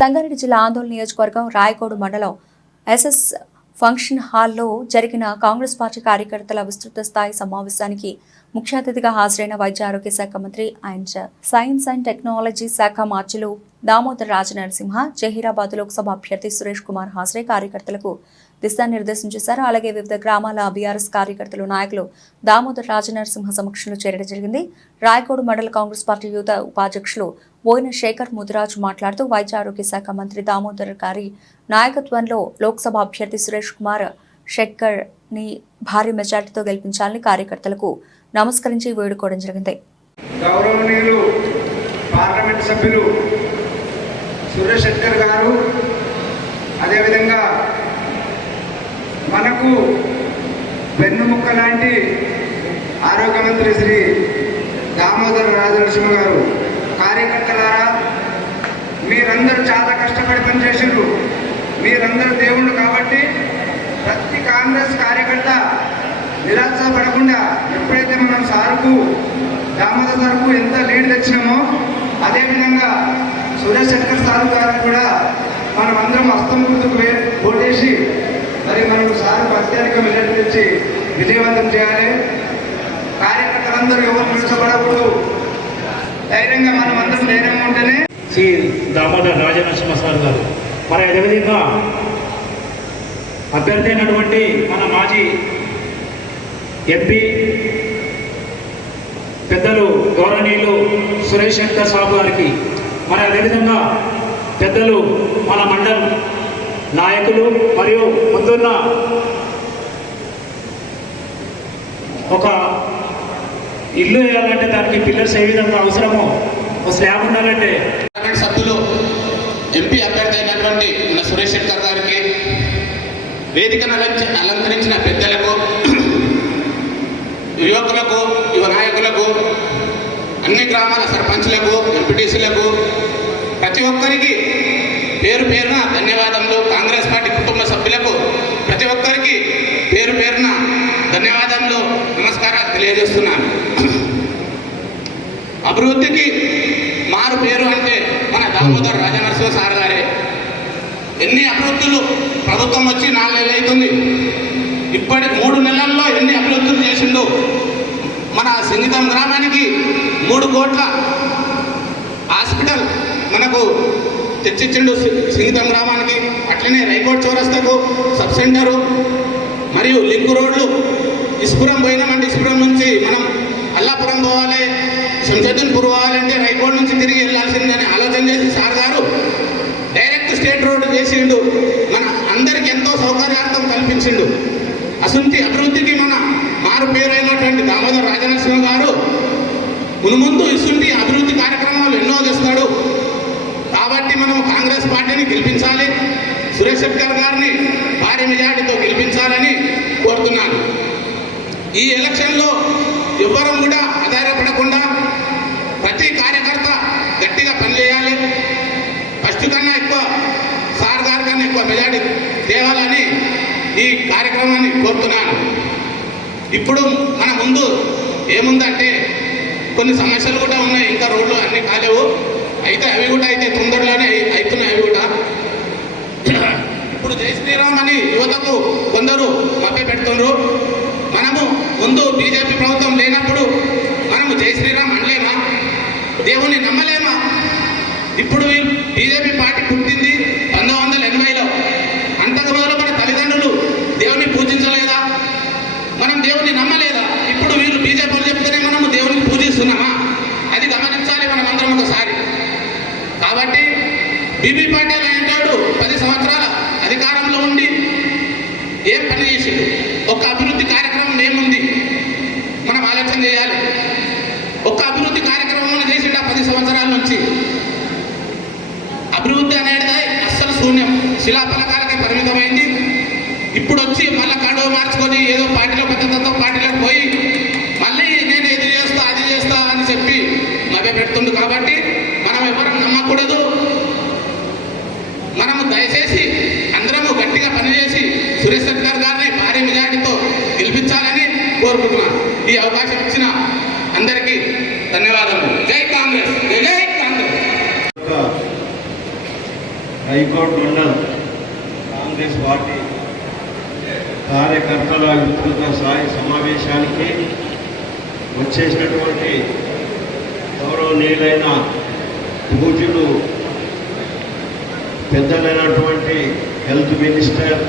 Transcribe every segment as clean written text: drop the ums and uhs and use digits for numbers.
సంగారెడ్డి జిల్లా ఆందోళన నియోజకవర్గం రాయకోడు మండలం ఎస్ఎస్ ఫంక్షన్ హాల్లో జరిగిన కాంగ్రెస్ పార్టీ కార్యకర్తల విస్తృత స్థాయి సమావేశానికి ముఖ్య అతిథిగా హాజరైన వైద్య ఆరోగ్య శాఖ మంత్రి అండ్ సైన్స్ అండ్ టెక్నాలజీ శాఖ మార్చులు దామోదర్ రాజనరసింహ, జహీరాబాద్ లోక్సభ అభ్యర్థి సురేష్ కుమార్ హాజరై కార్యకర్తలకు దిశానిర్దేశం చేశారు. అలాగే వివిధ గ్రామాల బీఆర్ఎస్ కార్యకర్తలు, నాయకులు దామోదర్ రాజనరసింహ సమక్షంలో చేరడం జరిగింది. రాయకోడు మండల కాంగ్రెస్ పార్టీ యూత్ ఉపాధ్యక్షులు బోయిన శేఖర్ ముదిరాజు మాట్లాడుతూ వైద్య ఆరోగ్య శాఖ మంత్రి దామోదర్ గారి నాయకత్వంలో లోక్సభ అభ్యర్థి సురేష్ కుమార్ శేఖర్ ని భారీ మెజార్టీతో గెలిపించాలని కార్యకర్తలకు నమస్కరించి వేడుకోవడం జరిగింది. గౌరవనీయులు పార్లమెంట్ సభ్యులు సురేష్ శెట్కర్ గారు, అదేవిధంగా మనకు వెన్నుముక్క లాంటి ఆరోగ్య మంత్రి శ్రీ దామోదర్ రాజనరసింహ గారు, కార్యకర్తలారా, మీరందరూ చాలా కష్టపడి పనిచేసారు. మీరందరూ దేవుళ్ళు కాబట్టి ప్రతి కాంగ్రెస్ కార్యకర్త నిరాశపడకుండా ఎప్పుడైతే మనం సార్కు దామోదర్ సార్కు ఎంత లీడ్ తెచ్చినామో అదేవిధంగా సురేష్ శెట్కర్ సార్ గారు కూడా మనం అందరం హస్తం గుర్తుకు ఓటేసి మరి మనం సార్కు అత్యధిక మెజార్టీ తెచ్చి విజయవంతం చేయాలి. కార్యకర్తలందరూ ఎవరు నిలిచబడకూడదు, ధైర్యంగా మనం అందరం ధైర్యంగా ఉంటేనే. శ్రీ దామోదర్ రాజనరసింహ సార్ గారు, మరి అదేవిధంగా అభ్యర్థి అయినటువంటి మన మాజీ ఎంపీ పెద్దలు గౌరవనీయులు సురేష్ శెట్కర్ సాబు గారికి, మరి అదేవిధంగా పెద్దలు మన మండల్ నాయకులు మరియు ముందున్న ఒక ఇల్లు వేయాలంటే దానికి పిల్లర్స్ ఏ విధంగా అవసరమో, ఒక స్లాబ్ ఉండాలంటే సభ్యులు ఎంపీ అభ్యర్థి అయినటువంటి మన సురేష్ శెట్కర్ గారికి, వేదికను అలంకరించిన పెద్దలకు, యువకులకు, యువ నాయకులకు, అన్ని గ్రామాల సర్పంచ్లకు, ఎంపీటీసీలకు, ప్రతి ఒక్కరికి పేరు పేరున ధన్యవాదములు. కాంగ్రెస్ పార్టీ కుటుంబ సభ్యులకు ప్రతి ఒక్కరికి పేరు పేరున ధన్యవాదములు, నమస్కారాలు తెలియజేస్తున్నాను. అభివృద్ధికి మారు పేరు అంటే మన దామోదర్ రాజనరసింహ సార్ గారే. ఎన్ని అభివృద్ధులు ప్రభుత్వం వచ్చి 4 నెలలు అవుతుంది, ఇప్పటి 3 నెలల్లో ఎన్ని అభివృద్ధులు చేసిండు. మన సింగితం గ్రామానికి 3 కోట్ల హాస్పిటల్ మనకు తెచ్చిచ్చిండు సింగితం గ్రామానికి. అట్లనే రైకోట్ చౌరస్తాకు సబ్ సెంటరు మరియు లింక్ రోడ్లు. ఇస్పురం పోయినామంటే ఇస్పురం నుంచి మనం అల్లాపురం పోవాలి, శంషాదన్పూర్ పోవాలంటే రైకోట్ నుంచి తిరిగి వెళ్ళాల్సిందని ఆలోచన చేసి సార్ గారు డైరెక్ట్ స్టేట్ రోడ్డు చేసిండు. మన అందరికి ఎంతో సౌకర్యార్థం కల్పించిండు. అసంటి అభివృద్ధికి మన మారు పేరైనటువంటి దామోదర్ రాజనరసింహ గారు మున్ముందు ఇసుంటి అభివృద్ధి కార్యక్రమాలు ఎన్నో చేస్తాడు. కాబట్టి మనం కాంగ్రెస్ పార్టీని గెలిపించాలి, సురేష్ శెట్కర్ గారిని భారీ మెజార్టీతో గెలిపించాలని కోరుతున్నాను. ఈ ఎలక్షన్లో ఎవ్వరూ కూడా ఆధారపడకుండా ప్రతి కార్యకర్త గట్టిగా పనిచేయాలి. ఫస్ట్ కన్నా ఎక్కువ సార్ గారి కన్నా ఎక్కువ మెజార్టీ తేవాలని ఈ కార్యక్రమాన్ని కోరుతున్నాను. ఇప్పుడు మన ముందు ఏముందంటే కొన్ని సమస్యలు కూడా ఉన్నాయి, ఇంకా రోడ్లు అన్నీ కాలేవు, అయితే అవి కూడా అయితే తొందరలోనే అవుతున్నాయి. అవి కూడా ఇప్పుడు జై శ్రీరామ్ అని యువతకు కొందరు మభ్య పెడుతున్నారు. మనము ముందు బీజేపీ ప్రభుత్వం లేనప్పుడు మనము జై శ్రీరామ్ అనలేమా, దేవుని నమ్మలేమా? ఇప్పుడు బీజేపీ పార్టీ పుట్టింది 1980లో. అంతకు మొదలు మన తల్లిదండ్రులు దేవుని పూజించలేదా? మనం దేవుని నమ్మలేదా? ఇప్పుడు వీళ్ళు బీజేపీ చెప్తేనే మనము దేవుని పూజిస్తున్నామా? అది గమనించాలి మనం అందరం ఒకసారి. కాబట్టి బీబీ పాటిల్ అంటాడు 10 సంవత్సరాల అధికారంలో ఉండి ఏం పని చేసిండు? ఒక్క అభివృద్ధి కార్యక్రమం ఏముంది మనం ఆలోచన చేయాలి. ఒక్క అభివృద్ధి కార్యక్రమం చేసిండు ఆ 10 సంవత్సరాల నుంచి. అభివృద్ధి అనేది అస్సలు శూన్యం, శిలాఫలకాలకే పరిమితమైంది. ఇప్పుడు వచ్చి మళ్ళీ కండువ మార్చుకొని ఏదో పార్టీలో పెద్దతో పార్టీలోకి పోయి మళ్ళీ నేను ఇది చేస్తా అది చేస్తా అని చెప్పి మభ్య పెడుతుంది. కాబట్టి మనం ఎవరు నమ్మకూడదు. మనము దయచేసి అందరము గట్టిగా పనిచేసి సురేష్ శెట్కర్ గారిని భారీ మెజార్టీతో గెలిపించాలని కోరుకుంటున్నాను. ఈ అవకాశం ఇచ్చిన అందరికీ ధన్యవాదాలు. జై కాంగ్రెస్, జై కాంగ్రెస్. లింగోడ్ మండల్ కాంగ్రెస్ పార్టీ కార్యకర్తల విస్తృత స్థాయి సమావేశానికి వచ్చేసినటువంటి గౌరవనీయులైన పూజ్యులు పెద్దలైనటువంటి హెల్త్ మినిస్టర్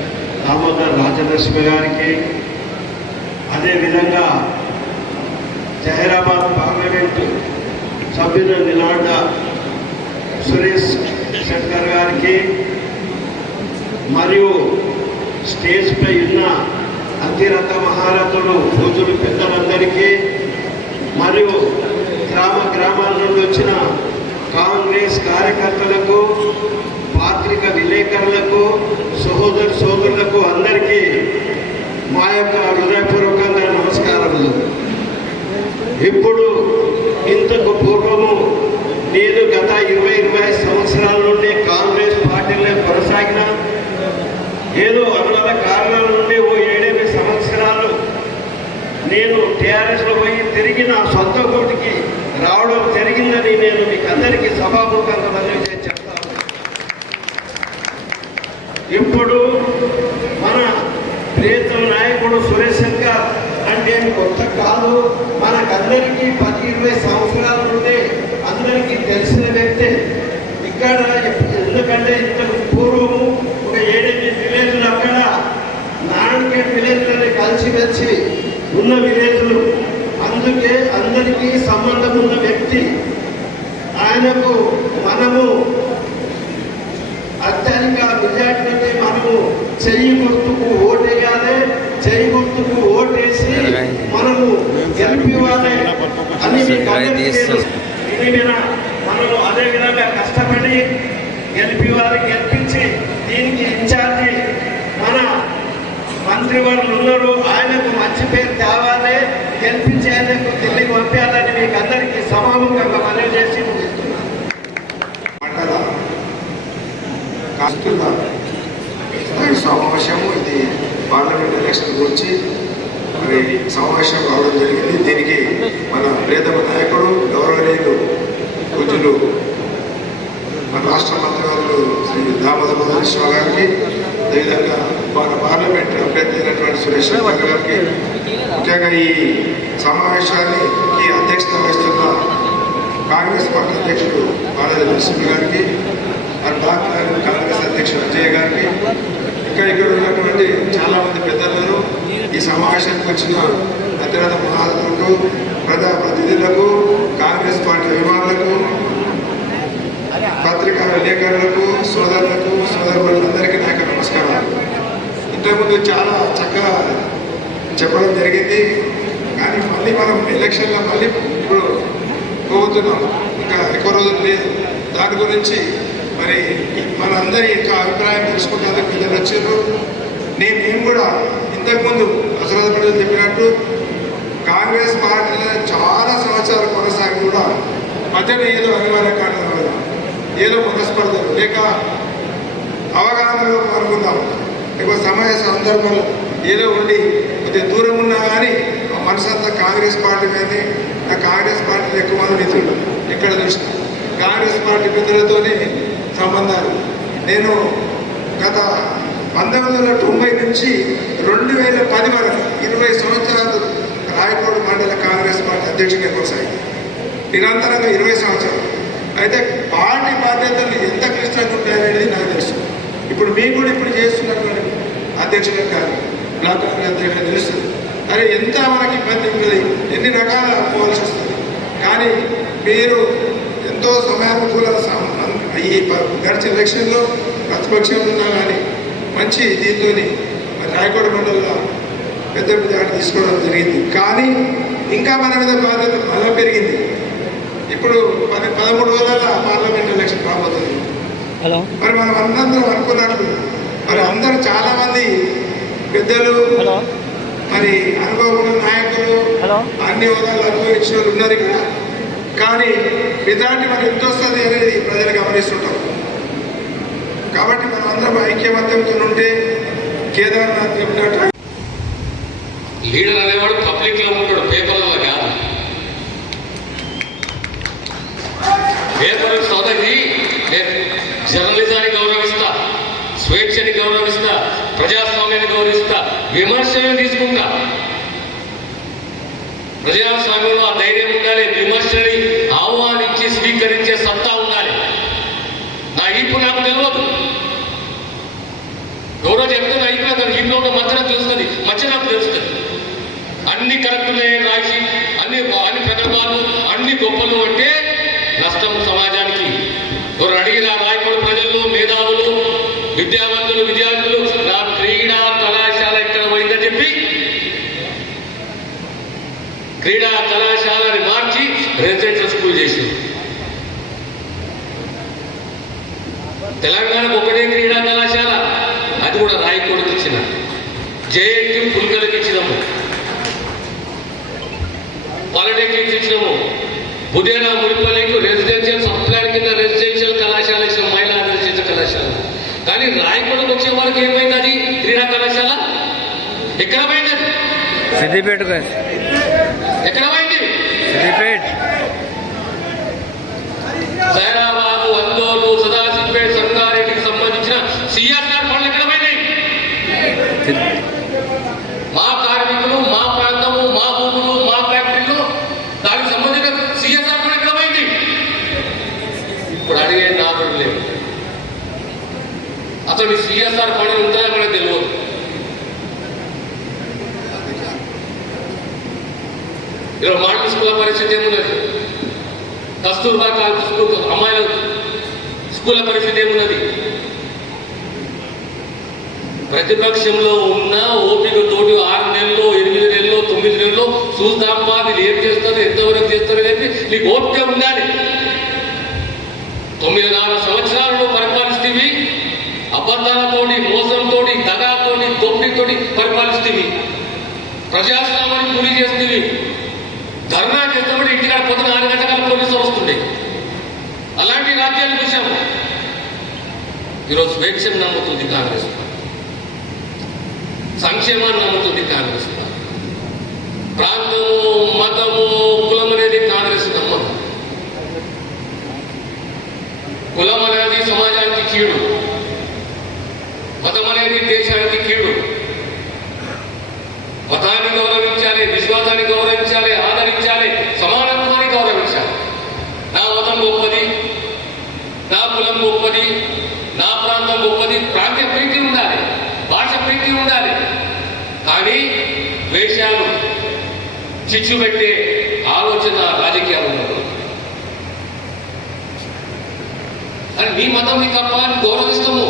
దామోదర్ రాజలక్ష్మి గారికి, అదేవిధంగా జహీరాబాద్ పార్లమెంటు సభ్యులు నిలాడ సురేష్ శెట్కర్ గారికి, మరియు స్టేజ్పై ఉన్న అతిరథ మహారథులు పూజలు పెద్దలందరికీ, మరియు గ్రామాల నుండి వచ్చిన కాంగ్రెస్ కార్యకర్తలకు, పాత్రిక విలేకరులకు, సోదరులకు అందరికీ మా యొక్క హృదయపూర్వకంగా నమస్కారములు. ఇప్పుడు ఇంతకు పూర్వము నేను గత 20-25 సంవత్సరాల నుండి కాంగ్రెస్ పార్టీలో కొనసాగిన, ఏదో అనువల కారణాల నుండి ఓ 7-8 సంవత్సరాలు నేను టీఆర్ఎస్లో పోయి తిరిగి నా సొంత కోటికి రావడం జరిగిందని నేను మీకు అందరికీ సభాముఖంగా మనవి చేసి చెప్తాను. ఇప్పుడు మన ప్రియతమ నాయకుడు సురేష్ శంకర్ అంటే కొత్త కాదు, మనకందరికీ 10-20 సంవత్సరాల నుండి అందరికీ తెలిసిన వ్యక్తే. ఇక్కడ ఎందుకంటే ఇంతకు పూర్వము ఒక 7-8 విలేజ్లు అక్కడ నారాయణఖేడ్ విలేజ్లని కలిసిమెలిసి ఉన్న విలేజ్లు, అందుకే అందరికీ సంబంధం ఉన్న వ్యక్తి. ఆయనకు మనము అత్యధిక మెజార్టీని మనము చెయ్యి గుర్తుకు ఓటేయాలి, చెయ్యి గుర్తుకు ఓటేసి మనము గెలిపివ్వాలి అని మనము అదే విధంగా కష్టపడి గెలిపించి దీనికి ఇన్ఛార్జి మన మంత్రివర్యులు ఉన్నారు, ఆయనకు మంచి పేరు తేవాలి, గెలిపించి ఆయనకు ఢిల్లీకి పంపించాలని మీకు అందరికీ సమాముఖంగా మనవి చేసి ముగిస్తున్నాను. సమావేశము ఇది పార్లమెంట్ ఎలక్షన్ గురించి మరి సమావేశం కావడం జరిగింది. దీనికి మన ప్రియతమ నాయకుడు గౌరవనీయులు పూజ్యులు మన రాష్ట్ర మంత్రివర్యులు శ్రీ దామోదర్ రాజలక్ష్మి గారికి, అదేవిధంగా మన పార్లమెంట్ అభ్యర్థి అయినటువంటి సురేష్ శెట్కర్ గారికి, ముఖ్యంగా ఈ సమావేశానికి అధ్యక్షత వహిస్తున్న కాంగ్రెస్ పార్టీ అధ్యక్షుడు బాలాజీ నరసింహ గారికి, కాంగ్రెస్ అధ్యక్షుడు అజయ్ గారికి, ఇక్కడ ఉన్నటువంటి చాలామంది పెద్దలను, ఈ సమావేశానికి వచ్చిన అత్యున్నత మహాత్ములకు, ప్రజాప్రతినిధులకు, కాంగ్రెస్ పార్టీ అభిమానులకు, పత్రికా విలేకరులకు, సోదరులందరికీ నా యొక్క నమస్కారాలు. ఇంతకుముందు చాలా చక్కగా చెప్పడం జరిగింది, కానీ మళ్ళీ మనం ఎలక్షన్లో మళ్ళీ ఇప్పుడు పోతున్నాం, ఇంకా ఎక్కువ రోజులు లేదు. దాని గురించి మరి మనందరి యొక్క అభిప్రాయం తెలుసుకుంటానికి పిల్లలు వచ్చారు. మేము కూడా ఇంతకుముందు అసలు చెప్పినట్టు కాంగ్రెస్ పార్టీలో చాలా సంవత్సరాలు కొనసాగి కూడా మధ్యలో ఏదో అనివార్య కారణాల వల్ల ఏదో మనస్పర్ధలు లేక అవగాహనలో అనుకుందాం, లేకపోతే సమయ సందర్భంలో ఏదో ఉండి కొద్దిగా దూరం ఉన్నా కానీ మనసంతా కాంగ్రెస్ పార్టీ కానీ ఆ కాంగ్రెస్ పార్టీలో ఎక్కువ మంది మిత్రులు ఎక్కడ చూసినా కాంగ్రెస్ పార్టీ మిత్రులతోనే సంబంధాలు. నేను గత 1990 నుంచి 2010 వరకు 20 సంవత్సరాలు రాయకోడు మండల కాంగ్రెస్ పార్టీ అధ్యక్షుడిగా కొనసాగింది, నిరంతరంగా 20 సంవత్సరాలు. అయితే పార్టీ బాధ్యతలు ఎంత క్లిష్టంగా ఉంటాయనేది నాకు తెలుసు. ఇప్పుడు మీకు కూడా ఇప్పుడు చేస్తున్నటువంటి అధ్యక్షులకు కానీ బ్లాక్ కాంగ్రెస్ అధ్యక్షులు తెలుస్తుంది. అరే ఎంత మనకి ఇబ్బంది ఉంటుంది, ఎన్ని రకాల పోవాల్సి వస్తుంది. కానీ మీరు ఎంతో సమయానుకూల ఈ గడిచిన ఎలక్షన్లో ప్రతిపక్షంలో ఉన్నా కానీ మంచి దీంతో రాయకోడ మండలంలో పెద్ద ఆట తీసుకోవడం జరిగింది. కానీ ఇంకా మన మీద బాధ్యత మళ్ళీ పెరిగింది. ఇప్పుడు 13 రోజుల పార్లమెంట్ ఎలక్షన్ రాబోతుంది. మరి మనం అందరం అనుకున్నట్లు మరి అందరూ చాలామంది పెద్దలు, మరి అనుభవం నాయకులు, అన్ని హోదాలు అనుభవించిన వాళ్ళు ఉన్నారు ఇక్కడ. కానీ మెజార్టీ మనకు ఎంత వస్తుంది అనేది ప్రజలు గమనిస్తుంటారు. కాబట్టి మనం అందరం ఐక్యమత్యంతో ఉంటే కేదార్నాథ్ చెప్పినట్టు లీడర్ అనేవాడు పబ్లిక్ లో ఉంటాడు, పేపర్లలో కాదు. పేపర్ సోదరి నేను జర్నలిజాన్ని గౌరవిస్తా, గౌరవిస్తా, ప్రజాస్వామ్యాన్ని గౌరవిస్తా, విమర్శలను తీసుకుంటా. ప్రజాస్వామ్యంలో ఆ ధైర్యం ఉండాలి, విమర్శని ఆహ్వానించి స్వీకరించే సత్తా ఉండాలి. నా ఈపు నాకు తెలియదు, ఎవరో చెప్తే నా ఈపు నాకు ఈపులో ఉన్న మధ్య నాకు తెలుస్తుంది, మధ్య నాకు తెలుస్తుంది. అన్ని కరెక్టులే రాసి అన్ని ప్రకటనలు అన్ని గొప్పలు అంటే నష్టం సమాజానికి. ఎవరు అడిగిన రాయకోడు ప్రజలు, మేధావులు, విద్యావంతులు, విద్యార్థులు నా క్రీడా కళాశాల ఇక్కడ పోయిందని చెప్పి క్రీడా కళాశాలని మార్చి రెసిడెన్షియల్ స్కూల్ చేసింది. తెలంగాణకు ఒకటే క్రీడా కళాశాల, అది కూడా రాయకోడుకి ఇచ్చిన. జేఎన్టీ పుల్కలకి ఇచ్చినాము, పాలిటెక్నిక్స్ ఇచ్చినాము, బుధేనా మునిపల్లికి రెసిడెన్షియల్ సప్లాన్ కింద రెసిడెన్షియల్ కళాశాల ఇచ్చిన, మహిళా రెసిడెన్షియల్ కళాశాల. కానీ రాయకోడుకు వచ్చే వారికి ఏమైంది? అది క్రీడా కళాశాల ఎక్కడ పోయింది? అది సిద్దిపేట ఎక్కడ పోయింది? సిద్దిపేట, సైరాబాదు, అందోలు, సదాశివపేట, సంగారెడ్డికి సంబంధించిన సిఆర్ఆర్ పనులు ఎక్కడ పోయినాయి? మా కార్మికులు, మా ప్రాంతము, మా భూములు, మా ఫ్యాక్టరీలు, దానికి సంబంధించిన సిఎస్ఆర్ పని ఎక్కడ పోయింది? ఇప్పుడు అడిగే నాకు లేదు. అసలు ఈ సిఎస్ఆర్ పని ఉంటుందా మనకు తెలియదు. ఇలా మోడల్ స్కూల్ పరిస్థితి ఏమున్నది? కస్తూర్బా కాలేజ్ స్కూల్ అమ్మాయిల స్కూళ్ళ పరిస్థితి ఏమున్నది? ప్రతిపక్షంలో ఉన్న ఓపిక తోటి 6 నెలల్లో, 8 నెలల్లో, 9 నెలల్లో చూద్దామా వీళ్ళు ఏం చేస్తారు, ఎంతవరకు చేస్తారు చెప్పి నీకు ఓపిక ఉండాలి. 9.5 సంవత్సరాలలో పరిపాలిస్తేవి, అబద్ధాలతోటి, మోసంతోటి, దగాతోటి, దోపిడీతోటి పరిపాలిస్తేవి, ప్రజాస్వామ్యాన్ని కూలి చేస్తేవి. ధర్నా చేస్తామని ఇంటికాడ పొద్దున 6 గంటల పోలీసులు వస్తుండే. అలాంటి రాజ్యాలు చూసాము. ఈరోజు స్వేచ్ఛను నమ్ముతుంది కాంగ్రెస్, సంక్షేమాన్ని నమ్ముతుంది కాంగ్రెస్. ప్రాంతము, మతము, కులం అనేది కాంగ్రెస్ నమ్మదు. కులం అనేది సమాజానికి కీడు, మతం అనేది దేశానికి కీడు. మతాన్ని గౌరవించాలి, విశ్వాసాన్ని గౌరవించాలి, ఆదరించాలి, సమానత్వాన్ని గౌరవించాలి. నా మతం గొప్పది, నా కులం గొప్పది, నా ప్రాంతం గొప్పది, ప్రాంతీయ ప్రీతి ఉండాలి, భాష ప్రీతి ఉండాలి. కానీ ద్వేషాలు, చిచ్చు పెట్టే ఆలోచన రాజకీయాలు ఉండదు. అని నీ మతం నీ తప్ప గౌరవిస్తాము,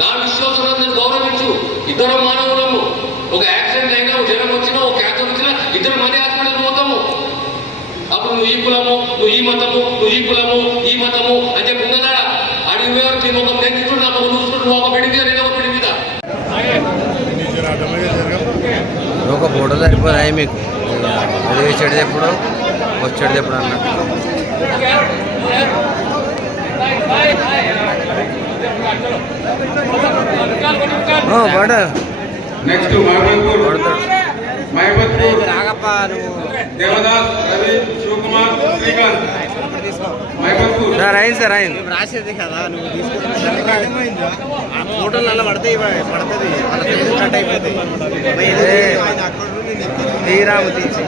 నా విశ్వాసం గౌరవించు. ఇద్దరు మానవులము. ఒక యాక్సిడెంట్ అయినా, జ్వరం వచ్చినా, ఒక క్యాన్సర్ వచ్చినా ఇద్దరు మనీ హాస్పిటల్ పోతాము. అప్పుడు నువ్వు ఈ కులము, నువ్వు ఈ మతము, నువ్వు ఈ కులము, ఈ మతము అని చెప్పి ఉన్నదా? అడిగి వేరు నీ ఒక నెగ్గుతుండు, నా ఒక చూసుకుంటు ఒక పెడి మీద, నేను ఒక పెడి మీద. ఒక ఫోటో సరిపోదాయి మీకు, అది వేసాడు ఎప్పుడు, వచ్చాడు ఎప్పుడు అన్నట్టు. పడ నెక్స్ట్ మహబూబ్పూర్, దేవదాస్, రవి, శివకుమార్, శ్రీకాంత్. మహబూబ్పూర్ సార్ అయింది, సార్ అయింది. రాసేది కదా నువ్వు తీసుకుని ఫోటోలు అలా పడుతుంది, స్టార్ట్ అయిపోతాయి. తీరాము తీసి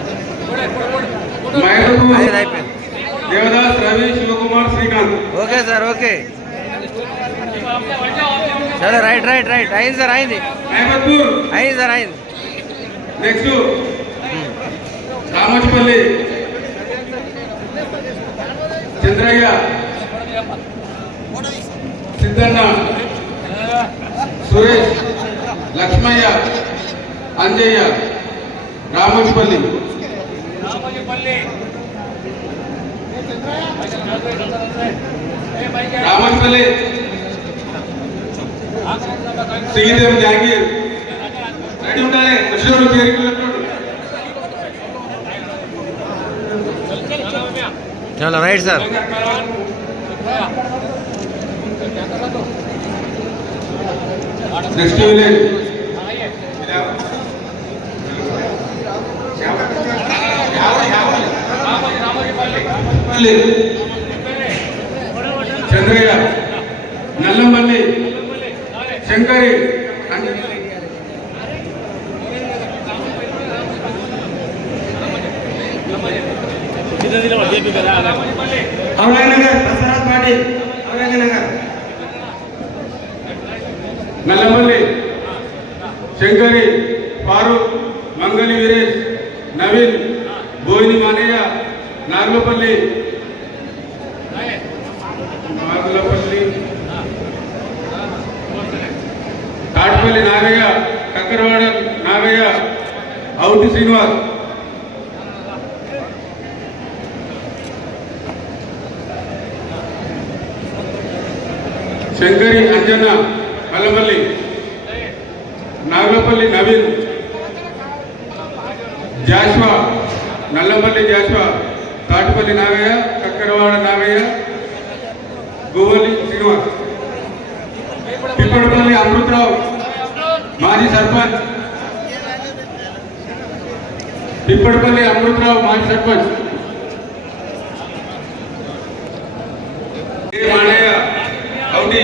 మహబూబ్పూర్, అయిపోయింది. Devdas, Ravi, Shivakumar, Srikanth. Okay sir, okay. చలో రైట్ రైట్ రైట్ అయింది సార్, అయింది మహబూబ్పూర్ అయింది సార్, అయింది. నెక్స్ట్ రామోజపల్లి, చంద్రయ్య, సిద్ధన్న, సురేష్, లక్ష్మయ్య, అంజయ్య, రామోజపల్లి. రామోజపల్లి, శ్రీదేవి, జాగీర్ రెడీ ఉండాలి. కృష్ణుడు చలో right sir. Next village Chandraiah, Nallampalli, Shankari Aurangnagar Prasad Patil Aurangnagar Nallamalli Shankari Farooq Mangali Veeresh Naveen Boini Manaiah Nagulapalli Tatipalli Nagaiah Kakkarawada Nagaiah Avuti Srinivas Shankari Anjanna Mallapalli Nagulapalli Naveen Joshua Nallapalli Joshua Tatipalli Nagaiah Kakkarawada Nagaiah Govalli Srinivas Pippadapalli Amruthrao మాజీ సర్పంచ్ పిప్పడపల్లి అమృతరావు మాజీ sarpanch K Manaiah Avuti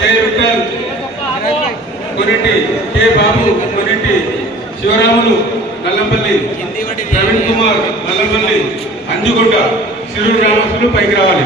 K Vithal Koniti K Babu Koniti Shivaramulu Nallampalli Praveen Kumar Nallampalli Anjugonda Shiruru గ్రామస్తులు పైకి రావాలి.